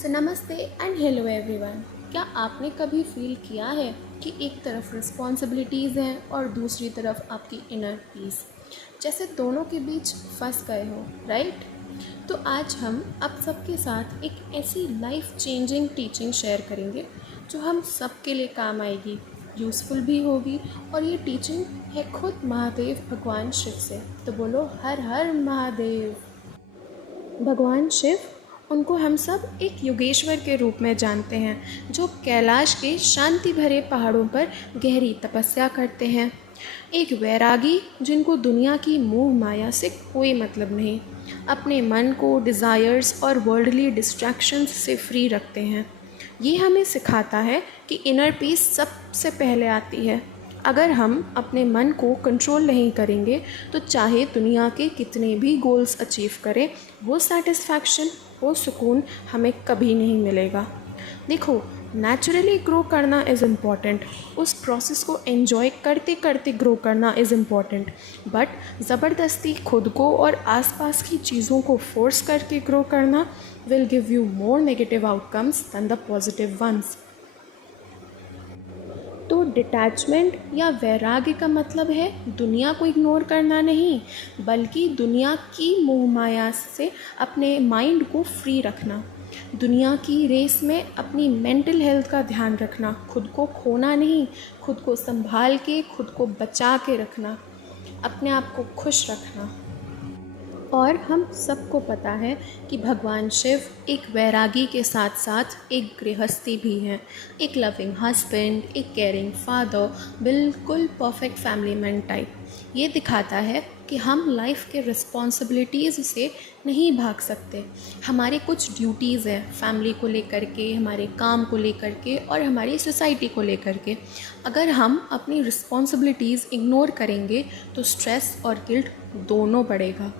नमस्ते and hello everyone. क्या आपने कभी फील किया है कि एक तरफ रिस्पॉन्सिबिलिटीज़ हैं और दूसरी तरफ आपकी इनर पीस, जैसे दोनों के बीच फंस गए हो, राइट? तो आज हम आप सबके साथ एक ऐसी लाइफ चेंजिंग टीचिंग शेयर करेंगे जो हम सबके लिए काम आएगी, यूज़फुल भी होगी। और ये टीचिंग है खुद महादेव भगवान शिव से। तो बोलो हर हर महादेव। भगवान शिव, उनको हम सब एक योगेश्वर के रूप में जानते हैं, जो कैलाश के शांति भरे पहाड़ों पर गहरी तपस्या करते हैं। एक वैरागी जिनको दुनिया की मोह माया से कोई मतलब नहीं, अपने मन को डिज़ायर्स और वर्ल्डली डिस्ट्रैक्शंस से फ्री रखते हैं। ये हमें सिखाता है कि इनर पीस सबसे पहले आती है। अगर हम अपने मन को कंट्रोल नहीं करेंगे तो चाहे दुनिया के कितने भी गोल्स अचीव करें, वो सेटिस्फैक्शन, वो सुकून हमें कभी नहीं मिलेगा। देखो, नेचुरली ग्रो करना इज़ इम्पॉर्टेंट, उस प्रोसेस को एंजॉय करते करते ग्रो करना इज़ इम्पॉर्टेंट, बट ज़बरदस्ती खुद को और आसपास की चीज़ों को फोर्स करके ग्रो करना will give you more negative outcomes than the positive ones. तो डिटैचमेंट या वैराग्य का मतलब है दुनिया को इग्नोर करना नहीं, बल्कि दुनिया की मोह माया से अपने माइंड को फ्री रखना। दुनिया की रेस में अपनी मेंटल हेल्थ का ध्यान रखना, खुद को खोना नहीं, खुद को संभाल के, खुद को बचा के रखना, अपने आप को खुश रखना। और हम सबको पता है कि भगवान शिव एक वैरागी के साथ साथ एक गृहस्थी भी हैं, एक लविंग हस्बैंड, एक केयरिंग फादर, बिल्कुल परफेक्ट फैमिली मैन टाइप। ये दिखाता है कि हम लाइफ के रिस्पॉन्सिबिलिटीज़ से नहीं भाग सकते। हमारे कुछ ड्यूटीज़ हैं फैमिली को लेकर के, हमारे काम को लेकर के और हमारी सोसाइटी को लेकर के। अगर हम अपनी रिस्पॉन्सिबिलिटीज़ इग्नोर करेंगे तो स्ट्रेस और गिल्ट दोनों बढ़ेगा।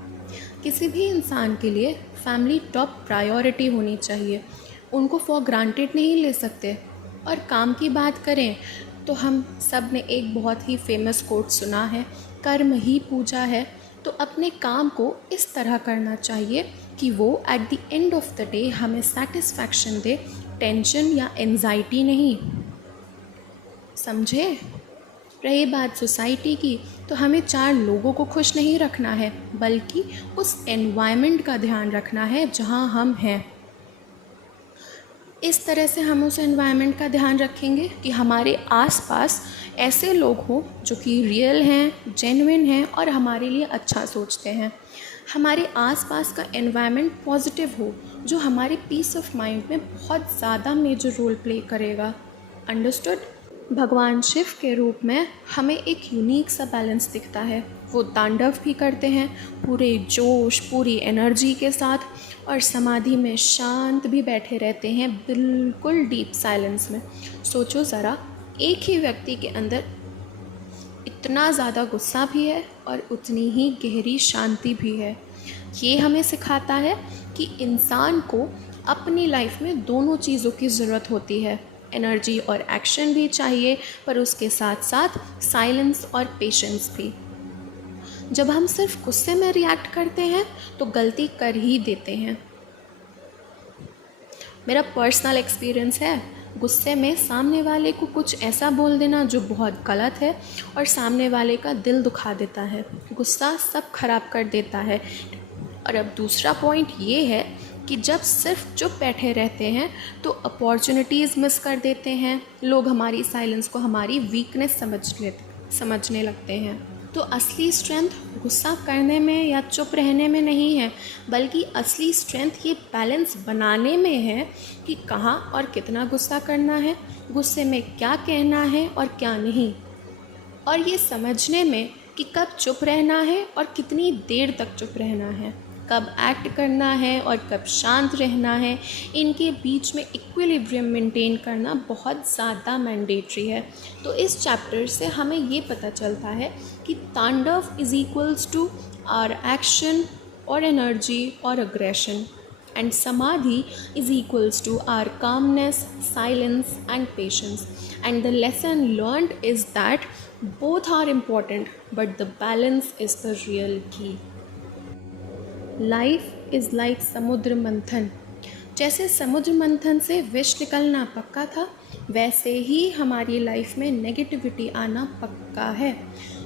किसी भी इंसान के लिए फैमिली टॉप प्रायोरिटी होनी चाहिए, उनको फॉर ग्रांटेड नहीं ले सकते। और काम की बात करें तो हम सब ने एक बहुत ही फेमस कोट सुना है, कर्म ही पूजा है। तो अपने काम को इस तरह करना चाहिए कि वो at the end of the day हमें सेटिस्फैक्शन दे, टेंशन या एंजाइटी नहीं। समझे? रही बात सोसाइटी की, तो हमें चार लोगों को खुश नहीं रखना है, बल्कि उस एनवायरनमेंट का ध्यान रखना है जहां हम हैं। इस तरह से हम उस एनवायरनमेंट का ध्यान रखेंगे कि हमारे आसपास ऐसे लोग हों जो कि रियल हैं, जेन्युइन हैं और हमारे लिए अच्छा सोचते हैं। हमारे आसपास का एनवायरनमेंट पॉजिटिव हो, जो हमारे पीस ऑफ माइंड में बहुत ज़्यादा मेजर रोल प्ले करेगा। अंडरस्टूड? भगवान शिव के रूप में हमें एक यूनिक सा बैलेंस दिखता है। वो तांडव भी करते हैं पूरे जोश, पूरी एनर्जी के साथ, और समाधि में शांत भी बैठे रहते हैं, बिल्कुल डीप साइलेंस में। सोचो ज़रा, एक ही व्यक्ति के अंदर इतना ज़्यादा गुस्सा भी है और उतनी ही गहरी शांति भी है। ये हमें सिखाता है कि इंसान को अपनी लाइफ में दोनों चीज़ों की ज़रूरत होती है। एनर्जी और एक्शन भी चाहिए, पर उसके साथ साथ साइलेंस और पेशेंस भी। जब हम सिर्फ गुस्से में रिएक्ट करते हैं तो गलती कर ही देते हैं। मेरा पर्सनल एक्सपीरियंस है, गुस्से में सामने वाले को कुछ ऐसा बोल देना जो बहुत गलत है और सामने वाले का दिल दुखा देता है। गुस्सा सब खराब कर देता है। और अब दूसरा पॉइंट ये है कि जब सिर्फ चुप बैठे रहते हैं तो अपॉर्चुनिटीज़ मिस कर देते हैं। लोग हमारी साइलेंस को हमारी वीकनेस समझने लगते हैं। तो असली स्ट्रेंथ गुस्सा करने में या चुप रहने में नहीं है, बल्कि असली स्ट्रेंथ ये बैलेंस बनाने में है कि कहाँ और कितना गुस्सा करना है, गुस्से में क्या कहना है और क्या नहीं, और ये समझने में कि कब चुप रहना है और कितनी देर तक चुप रहना है, कब एक्ट करना है और कब शांत रहना है। इनके बीच में इक्विलिब्रियम मेंटेन करना बहुत ज़्यादा मैंडेटरी है। तो इस चैप्टर से हमें ये पता चलता है कि tandav is equals to our action और एनर्जी और aggression, and samadhi is equals to our calmness, silence and patience. And the lesson learned is that both are important, but the balance is the real key. Life is like samudra manthan. जैसे समुद्र मंथन से विष निकलना पक्का था, वैसे ही हमारी लाइफ में नेगेटिविटी आना पक्का है।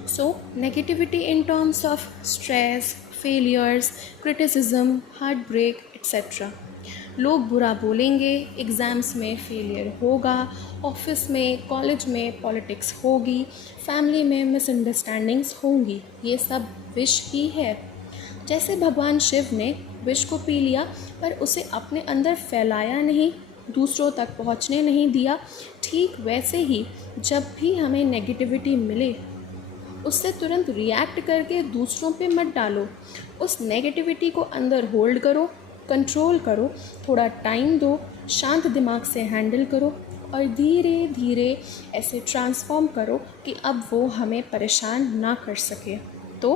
So negativity in terms of stress, failures, criticism, heart break etcetera. लोग बुरा बोलेंगे, एग्ज़ाम्स में फेलियर होगा, ऑफिस में, कॉलेज में पॉलिटिक्स होगी, फैमिली में मिसअंडरस्टैंडिंग्स होंगी। ये सब विष ही है। जैसे भगवान शिव ने विष को पी लिया पर उसे अपने अंदर फैलाया नहीं, दूसरों तक पहुंचने नहीं दिया, ठीक वैसे ही जब भी हमें नेगेटिविटी मिले उससे तुरंत रिएक्ट करके दूसरों पे मत डालो। उस नेगेटिविटी को अंदर होल्ड करो, कंट्रोल करो, थोड़ा टाइम दो, शांत दिमाग से हैंडल करो और धीरे धीरे ऐसे ट्रांसफॉर्म करो कि अब वो हमें परेशान ना कर सके। तो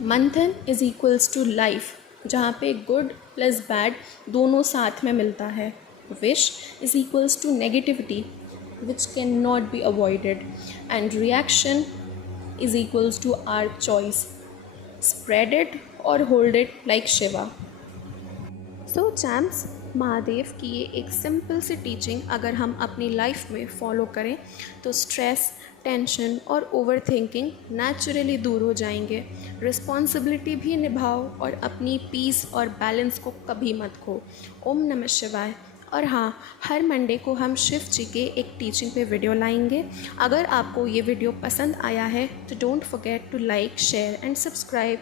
मंथन इज़ इक्वल्स टू लाइफ, जहाँ पे गुड प्लस बैड दोनों साथ में मिलता है। Wish is equals to negativity which cannot be avoided, and reaction is equals to our choice. Spread it or hold it like Shiva. So champs, Mahadev की ये एक सिंपल सी टीचिंग अगर हम अपनी लाइफ में फॉलो करें तो स्ट्रेस, टेंशन और ओवर थिंकिंग नेचुरली दूर हो जाएंगे। रिस्पॉन्सिबिलिटी भी निभाओ और अपनी पीस और बैलेंस को कभी मत खो। ओम नमः शिवाय। और हाँ, हर मंडे को हम शिव जी के एक टीचिंग पे वीडियो लाएंगे। अगर आपको ये वीडियो पसंद आया है तो don't forget to like, share and subscribe.